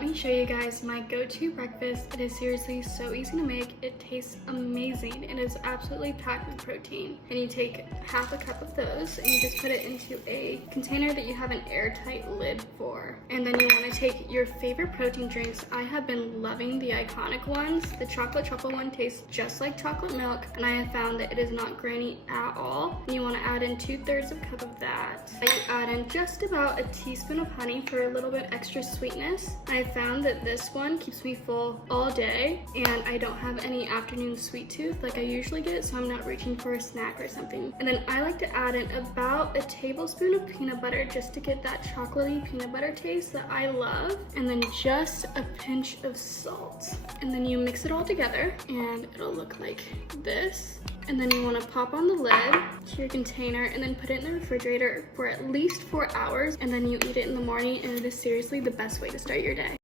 let me show you guys my go-to breakfast. It is seriously so easy to make. It tastes amazing. It is absolutely packed with protein. And you take half a cup of those and you just put it into a container that you have an airtight lid for. And then you want to take your favorite protein drinks. I have been loving the iconic ones. The chocolate truffle one tastes just like chocolate milk, and I have found that it is not grainy at all. And you want to add in 2/3 of a cup of that. You add in just about a teaspoon of honey for a little bit extra sweetness. I found that this one keeps me full all day, and I don't have any afternoon sweet tooth like I usually get, so I'm not reaching for a snack or something. And then I like to add in about a tablespoon of peanut butter just to get that chocolatey peanut butter taste that I love, and then just a pinch of salt. And then you mix it all together and it'll look like this. And then you want to pop on the lid to your container and then put it in the refrigerator for at least 4 hours, and then you eat it in the morning, and it is seriously the best way to start your day.